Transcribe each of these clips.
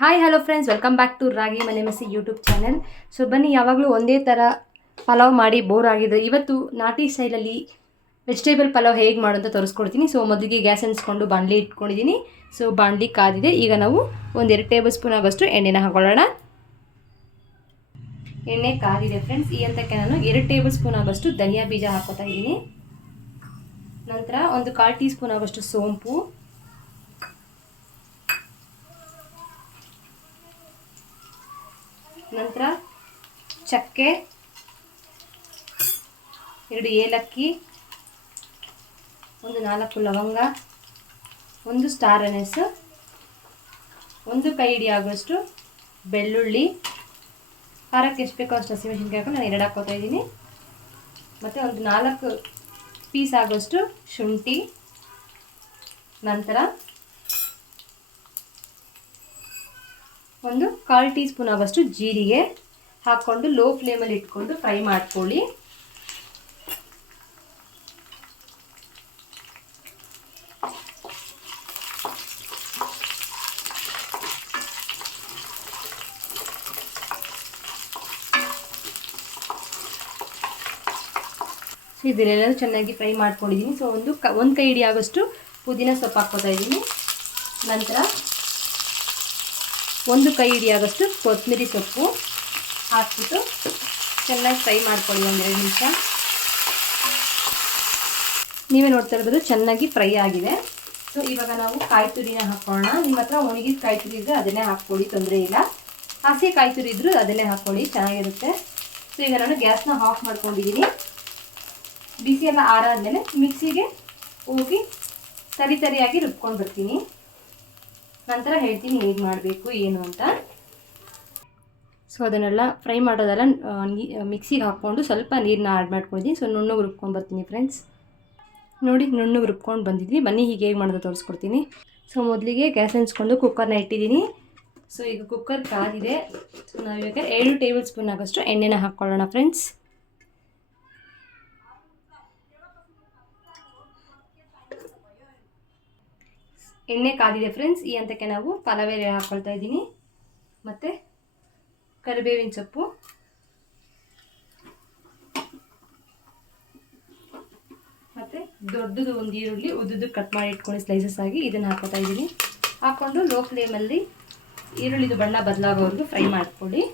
Hi hello friends, welcome back to ರಾಗಿ ಮನೆ ಮೆಸ್ಸಿ ಯೂಟ್ಯೂಬ್ ಚಾನೆಲ್. ಸೊ ಬನ್ನಿ, ಯಾವಾಗಲೂ ಒಂದೇ ಥರ ಪಲಾವ್ ಮಾಡಿ ಬೋರ್ ಆಗಿದೆ. ಇವತ್ತು ನಾಟಿ ಸ್ಟೈಲಲ್ಲಿ ವೆಜಿಟೇಬಲ್ ಪಲಾವ್ ಹೇಗೆ ಮಾಡೋದು ಅಂತ ತೋರಿಸ್ಕೊಡ್ತೀನಿ. ಸೊ ಮೊದಲಿಗೆ ಗ್ಯಾಸ್ ಹಂಚ್ಕೊಂಡು ಬಾಣಲಿ ಇಟ್ಕೊಂಡಿದ್ದೀನಿ. ಸೊ ಬಾಣಲಿ ಕಾದಿದೆ. ಈಗ ನಾವು 1-2 ಟೇಬಲ್ ಸ್ಪೂನ್ ಆಗೋಷ್ಟು ಎಣ್ಣೆನ ಹಾಕೊಳ್ಳೋಣ. ಎಣ್ಣೆ ಕಾದಿದೆ ಫ್ರೆಂಡ್ಸ್. ಈ ಹಂತಕ್ಕೆ ನಾನು 2 ಟೇಬಲ್ ಸ್ಪೂನ್ ಆಗೋಷ್ಟು ಧನಿಯಾ ಬೀಜ ಹಾಕೋತಾ ಇದ್ದೀನಿ. ನಂತರ 1/4 ಟೀ ಸ್ಪೂನ್ ಆಗೋಷ್ಟು ಸೋಂಪು, ನಂತರ ಚಕ್ಕೆ, 2 ಏಲಕ್ಕಿ, 4 ಲವಂಗ, 1 ಸ್ಟಾರ್ ಅನೀಸ್, 1 ಕೈ ಹಿಡಿ ಆಗೋಷ್ಟು ಬೆಳ್ಳುಳ್ಳಿ, ಖಾರಕ್ಕೆ ಎಷ್ಟು ಬೇಕೋ ಅಷ್ಟು ಹಸಿಮೆಣಸಿನ್ಕಾಯಿ ಹಾಕೊಂಡು ನಾನು 2 ಹಾಕ್ಕೋತಾ ಇದ್ದೀನಿ. ಮತ್ತು 4 ಪೀಸ್ ಆಗೋಷ್ಟು ಶುಂಠಿ, ನಂತರ 1/4 ಟೀ ಸ್ಪೂನ್ ಆಗೋಷ್ಟು ಜೀರಿಗೆ ಹಾಕ್ಕೊಂಡು ಲೋ ಫ್ಲೇಮಲ್ಲಿ ಇಟ್ಕೊಂಡು ಫ್ರೈ ಮಾಡ್ಕೊಳ್ಳಿ. ಇದನ್ನೆಲ್ಲ ಚೆನ್ನಾಗಿ ಫ್ರೈ ಮಾಡ್ಕೊಂಡಿದ್ದೀನಿ. ಸೊ ಒಂದು ಕೈ ಹಿಡಿ ಆಗೋಷ್ಟು ಪುದೀನ ಸೊಪ್ಪು ಹಾಕ್ಕೋತಾ ಇದ್ದೀನಿ. ನಂತರ 1 ಕೈ ಹಿಡಿ ಆಗೋಷ್ಟು ಕೊತ್ತಂಬರಿ ಸೊಪ್ಪು ಹಾಕ್ಬಿಟ್ಟು ಚೆನ್ನಾಗಿ ಫ್ರೈ ಮಾಡ್ಕೊಳ್ಳಿ 1-2 ನಿಮಿಷ. ನೀವೇ ನೋಡ್ತಾ ಇರ್ಬೋದು, ಚೆನ್ನಾಗಿ ಫ್ರೈ ಆಗಿದೆ. ಸೊ ಇವಾಗ ನಾವು ಕಾಯಿ ತುರಿನ ಹಾಕೋಣ. ನಿಮ್ಮ ಹತ್ರ ಒಣಗಿದ ಕಾಯಿ ತುರಿ ಇದ್ದರೆ ಅದನ್ನೇ ಹಾಕ್ಕೊಳ್ಳಿ, ತೊಂದರೆ ಇಲ್ಲ. ಹಸಿ ಕಾಯಿ ತುರಿ ಇದ್ದರೂ ಅದನ್ನೇ ಹಾಕ್ಕೊಳ್ಳಿ, ಚೆನ್ನಾಗಿರುತ್ತೆ. ಸೊ ಈಗ ನಾನು ಗ್ಯಾಸ್ನ ಆಫ್ ಮಾಡ್ಕೊಂಡಿದ್ದೀನಿ. ಬಿಸಿ ಎಲ್ಲ ಆರಾದಮೇಲೆ ಮಿಕ್ಸಿಗೆ ಹೋಗಿ ತರಿಯಾಗಿ ರುಬ್ಕೊಂಡು ಬರ್ತೀನಿ. ನಂತರ ಹೇಳ್ತೀನಿ ಹೇಗೆ ಮಾಡಬೇಕು ಏನು ಅಂತ. ಸೊ ಅದನ್ನೆಲ್ಲ ಫ್ರೈ ಮಾಡೋದೆಲ್ಲ ಮಿಕ್ಸಿಗೆ ಹಾಕ್ಕೊಂಡು ಸ್ವಲ್ಪ ನೀರನ್ನ ಆ್ಯಡ್ ಮಾಡ್ಕೊಂಡಿದ್ದೀನಿ. ಸೊ ನುಣ್ಣಗೆ ರುಬ್ಕೊಂಡು ಬರ್ತೀನಿ ಫ್ರೆಂಡ್ಸ್. ನೋಡಿ, ನುಣ್ಣಗೆ ರುಬ್ಕೊಂಡು ಬಂದಿದ್ದೀನಿ. ಬನ್ನಿ ಹೀಗೆ ಹೇಗೆ ಮಾಡೋದು ತೋರಿಸ್ಕೊಡ್ತೀನಿ. ಸೊ ಮೊದಲಿಗೆ ಗ್ಯಾಸ್ ಹಂಚ್ಕೊಂಡು ಕುಕ್ಕರ್ನ ಇಟ್ಟಿದ್ದೀನಿ. ಸೊ ಈಗ ಕುಕ್ಕರ್ ಕಾದಿದೆ. ಸೊ ನಾವಿವಾಗ 7 ಟೇಬಲ್ ಸ್ಪೂನ್ ಆಗೋಷ್ಟು ಎಣ್ಣೆನ ಹಾಕ್ಕೊಳ್ಳೋಣ ಫ್ರೆಂಡ್ಸ್. ಎಣ್ಣೆ ಕಾದಿದೆ ಫ್ರೆಂಡ್ಸ್. ಈ ಹಂತಕ್ಕೆ ನಾವು ಪಲಾವ್ ಎಲೆ ಹಾಕ್ಕೊಳ್ತಾ ಇದ್ದೀನಿ. ಮತ್ತು ಕರಿಬೇವಿನ ಸೊಪ್ಪು, ಮತ್ತು ದೊಡ್ಡದು 1 ಈರುಳ್ಳಿ ಉದ್ದುದ್ದು ಕಟ್ ಮಾಡಿ ಇಟ್ಕೊಂಡು ಸ್ಲೈಸಸ್ ಆಗಿ ಇದನ್ನು ಹಾಕೋತಾ ಇದ್ದೀನಿ. ಹಾಕ್ಕೊಂಡು ಲೋ ಫ್ಲೇಮಲ್ಲಿ ಈರುಳ್ಳಿದು ಬಣ್ಣ ಬದಲಾಗೋವರೆಗೂ ಫ್ರೈ ಮಾಡ್ಕೊಳ್ಳಿ.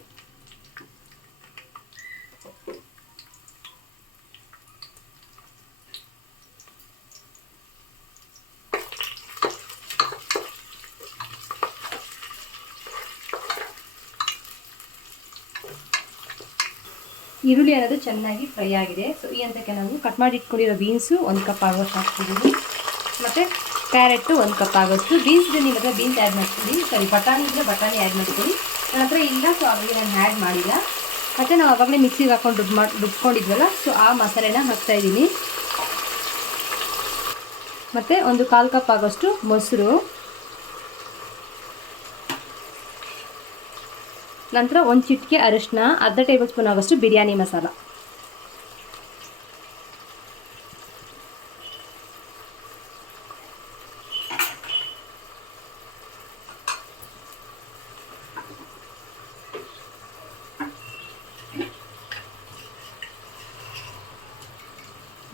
ಈರುಳ್ಳಿ ಅನ್ನೋದು ಚೆನ್ನಾಗಿ ಫ್ರೈ ಆಗಿದೆ. ಸೊ ಈ ಹಂತಕ್ಕೆ ನಾವು ಕಟ್ ಮಾಡಿ ಇಟ್ಕೊಂಡಿರೋ ಬೀನ್ಸು 1 ಕಪ್ ಆಗೋಷ್ಟು ಹಾಕ್ತಿದ್ದೀನಿ. ಮತ್ತು ಕ್ಯಾರೆಟು 1 ಕಪ್ ಆಗೋಷ್ಟು. ಬೀನ್ಸ್ ನಿಮ್ಮ ಹತ್ರ ಬೀನ್ಸ್ ಆ್ಯಡ್ ಮಾಡ್ಕೊಳ್ಳಿ, ಬಟಾಣಿ ಇದ್ದರೆ ಬಟಾಣಿ ಆ್ಯಡ್ ಮಾಡ್ಕೊಳ್ಳಿ. ನನ್ನ ಹತ್ರ ಇಲ್ಲ, ಸೊ ಅವಾಗಲೇ ನಾನು ಆ್ಯಡ್ ಮಾಡಿಲ್ಲ. ಮತ್ತು ನಾವು ಆವಾಗಲೇ ಮಿಕ್ಸಿಗೆ ಹಾಕ್ಕೊಂಡು ರುಬ್ಕೊಂಡಿದ್ವಲ್ಲ, ಸೊ ಆ ಮಸಾಲೆನ ಹಾಕ್ತಾಯಿದ್ದೀನಿ. ಮತ್ತು 1/4 ಕಪ್ ಆಗೋಷ್ಟು ಮೊಸರು, ನಂತರ 1 ಚಿಟಿಕೆ ಅರಿಶಿನ, ಅರ್ಧ ಟೇಬಲ್ ಸ್ಪೂನ್ ಆಗೋಷ್ಟು ಬಿರಿಯಾನಿ ಮಸಾಲ.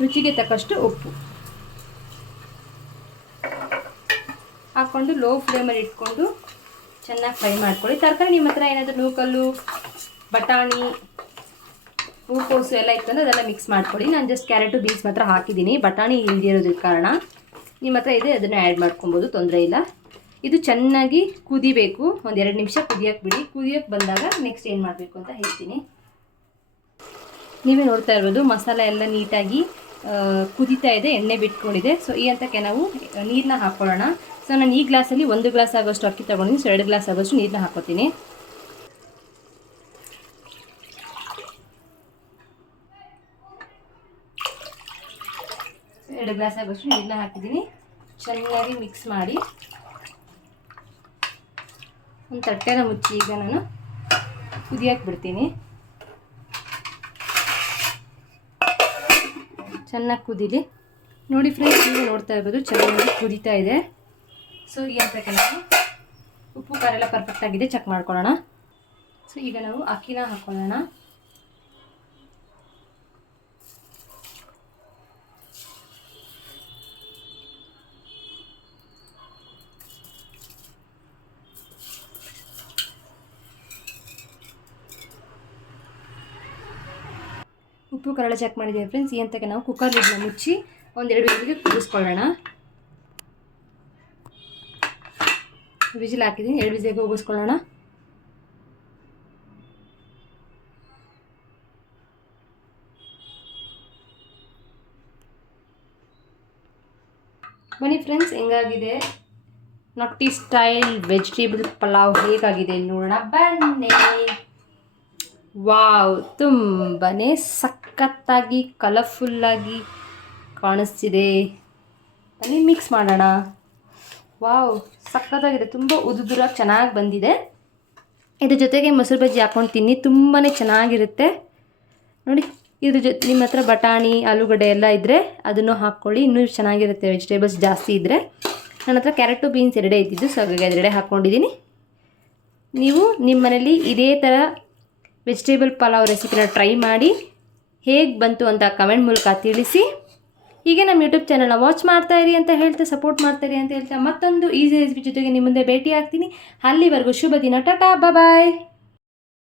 ರುಚಿಗೆ ತಕ್ಕಷ್ಟು ಉಪ್ಪು ಹಾಕ್ಕೊಂಡು ಲೋ ಫ್ಲೇಮಲ್ಲಿ ಇಟ್ಕೊಂಡು ಚೆನ್ನಾಗಿ ಫ್ರೈ ಮಾಡ್ಕೊಳ್ಳಿ. ತರಕಾರಿ ನಿಮ್ಮ ಹತ್ರ ಏನಾದರೂ ನೂಕಲ್ಲು, ಬಟಾಣಿ, ಹೂಕೋಸು ಎಲ್ಲ ಇತ್ತಂದ್ರೆ ಅದೆಲ್ಲ ಮಿಕ್ಸ್ ಮಾಡ್ಕೊಳ್ಳಿ. ನಾನು ಜಸ್ಟ್ ಕ್ಯಾರೆಟು ಬೀನ್ಸ್ ಮಾತ್ರ ಹಾಕಿದ್ದೀನಿ, ಬಟಾಣಿ ಇಲ್ದಿರೋದ್ರ ಕಾರಣ. ನಿಮ್ಮ ಹತ್ರ ಇದೆ ಅದನ್ನು ಆ್ಯಡ್ ಮಾಡ್ಕೊಬೋದು, ತೊಂದರೆ ಇಲ್ಲ. ಇದು ಚೆನ್ನಾಗಿ ಕುದಿಬೇಕು. 1-2 ನಿಮಿಷ ಕುದಿಯೋಕ್ಕೆ ಬಿಡಿ. ಕುದಿಯೋಕ್ಕೆ ಬಂದಾಗ ನೆಕ್ಸ್ಟ್ ಏನು ಮಾಡಬೇಕು ಅಂತ ಹೇಳ್ತೀನಿ. ನೀವೇ ನೋಡ್ತಾ ಇರ್ಬೋದು, ಮಸಾಲೆ ಎಲ್ಲ ನೀಟಾಗಿ ಕುದೀತಾ ಇದೆ, ಎಣ್ಣೆ ಬಿಟ್ಕೊಂಡಿದೆ. ಸೊ ಈ ಹಂತಕ್ಕೆ ನಾವು ನೀರನ್ನ ಹಾಕ್ಕೊಳ್ಳೋಣ. ಸೊ ನಾನು ಈ ಗ್ಲಾಸಲ್ಲಿ 1 ಗ್ಲಾಸ್ ಆಗೋಷ್ಟು ಅಕ್ಕಿ ತೊಗೊಂಡಿದ್ದೀನಿ. ಸೊ 2 ಗ್ಲಾಸ್ ಆಗೋಷ್ಟು ನೀರನ್ನ ಹಾಕ್ಕೋತೀನಿ. ಸೊ 2 ಗ್ಲಾಸ್ ಆಗೋಷ್ಟು ನೀರನ್ನ ಹಾಕಿದ್ದೀನಿ. ಚೆನ್ನಾಗಿ ಮಿಕ್ಸ್ ಮಾಡಿ ಒಂದು ತಟ್ಟೆನ ಮುಚ್ಚಿ ಈಗ ನಾನು ಕುದಿಯೋಕ್ಕೆ ಬಿಡ್ತೀನಿ. ಚೆನ್ನಾಗಿ ಕುದೀಲಿ. ನೋಡಿ ಫ್ರೆಂಡ್ಸ್, ನೀವು ನೋಡ್ತಾ ಇರ್ಬೋದು ಚೆನ್ನಾಗಿ ಕುದೀತಾ ಇದೆ. ಸೊ ಈ ಹಂತಕ್ಕೆ ನಾವು ಉಪ್ಪು ಖಾರ ಎಲ್ಲ ಪರ್ಫೆಕ್ಟ್ ಆಗಿದೆ, ಚೆಕ್ ಮಾಡ್ಕೊಳ್ಳೋಣ. ಸೊ ಈಗ ನಾವು ಅಕ್ಕಿನ ಹಾಕ್ಕೊಳ್ಳೋಣ. ಉಪ್ಪು ಖಾರ ಎಲ್ಲ ಚೆಕ್ ಮಾಡಿದ್ದೀವಿ ಫ್ರೆಂಡ್ಸ್. ಈ ಹಂತಕ್ಕೆ ನಾವು ಕುಕ್ಕರ್ ಲಿಡ್ನ ಮುಚ್ಚಿ 1-2 ವಿಸಿಲ್ಗೆ ಕೂಗಿಸ್ಕೊಳ್ಳೋಣ. ವಿಜಿಲ್ ಹಾಕಿದ್ದೀನಿ, 2 ವಿಸಿಲ್ಗೆ ಕೂಗಿಸ್ಕೊಳ್ಳೋಣ. ಬನ್ನಿ ಫ್ರೆಂಡ್ಸ್, ಹೆಂಗಾಗಿದೆ ನಟ್ಟಿ ಸ್ಟೈಲ್ ವೆಜಿಟೇಬಲ್ ಪಲಾವ್ ಹೇಗಾಗಿದೆ ನೋಡೋಣ ಬನ್ನಿ. ವಾವ್, ತುಂಬಾ ಸಖತ್ತಾಗಿ ಕಲರ್ಫುಲ್ಲಾಗಿ ಕಾಣಿಸ್ತಿದೆ. ಬನ್ನಿ ಮಿಕ್ಸ್ ಮಾಡೋಣ. ವಾವ್, ಸಖತ್ತಾಗಿದೆ, ತುಂಬ ಉದುರಾಗಿ ಚೆನ್ನಾಗಿ ಬಂದಿದೆ. ಇದ್ರ ಜೊತೆಗೆ ಮೊಸರು ಬಜ್ಜಿ ಹಾಕ್ಕೊಂಡು ತಿನ್ನಿ, ತುಂಬಾ ಚೆನ್ನಾಗಿರುತ್ತೆ ನೋಡಿ. ಇದ್ರ ಜೊತೆ ನಿಮ್ಮ ಹತ್ರ ಬಟಾಣಿ ಆಲೂಗಡ್ಡೆ ಎಲ್ಲ ಇದ್ದರೆ ಅದನ್ನು ಹಾಕ್ಕೊಳ್ಳಿ, ಇನ್ನೂ ಚೆನ್ನಾಗಿರುತ್ತೆ. ವೆಜಿಟೇಬಲ್ಸ್ ಜಾಸ್ತಿ ಇದ್ದರೆ, ನನ್ನ ಹತ್ರ ಕ್ಯಾರೆಟು ಬೀನ್ಸ್ ಎರಡೇ ಇದ್ದಿದ್ದು, ಸೊ ಹಾಗಾಗಿ ಅದೆರಡೇ ಹಾಕ್ಕೊಂಡಿದ್ದೀನಿ. ನೀವು ನಿಮ್ಮ ಮನೇಲಿ ಇದೇ ಥರ ವೆಜಿಟೇಬಲ್ ಪಲಾವ್ ರೆಸಿಪಿನ ಟ್ರೈ ಮಾಡಿ ಹೇಗೆ ಬಂತು ಅಂತ ಕಮೆಂಟ್ ಮೂಲಕ ತಿಳಿಸಿ. ಹೀಗೆ ನಮ್ಮ ಯೂಟ್ಯೂಬ್ ಚಾನಲ್ನ ವಾಚ್ ಮಾಡ್ತಾಯಿರಿ ಅಂತ ಹೇಳ್ತಾ, ಸಪೋರ್ಟ್ ಮಾಡ್ತಾಯಿರಿ ಅಂತ ಹೇಳ್ತಾ, ಮತ್ತೊಂದು ಈಸಿ ರೆಸಿಪಿ ಜೊತೆಗೆ ನಿಮ್ಮ ಮುಂದೆ ಭೇಟಿ ಆಗ್ತೀನಿ. ಅಲ್ಲಿವರೆಗೂ ಶುಭ ದಿನ. ಟಾಟಾ, ಬಾಯ್.